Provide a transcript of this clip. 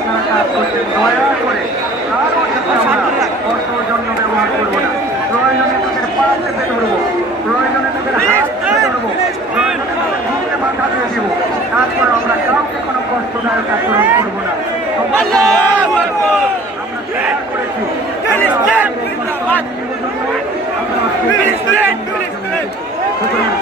আপনারা কাজ করছেন, দয়া করে কারো সাথে আমরা কষ্টর জন্য ব্যবহার করবো না। প্রয়োজনে তাদের পা চেপে ধরবো, প্রয়োজনে তাদের হাত চেপে ধরবো, প্রয়োজনে তাদের বুকে মাথা দিয়ে দিব। তারপরে আমরা কাউকে কোনো কষ্টদায়ক আচরণ করবো না। আমরা শেয়ার করেছি আমরা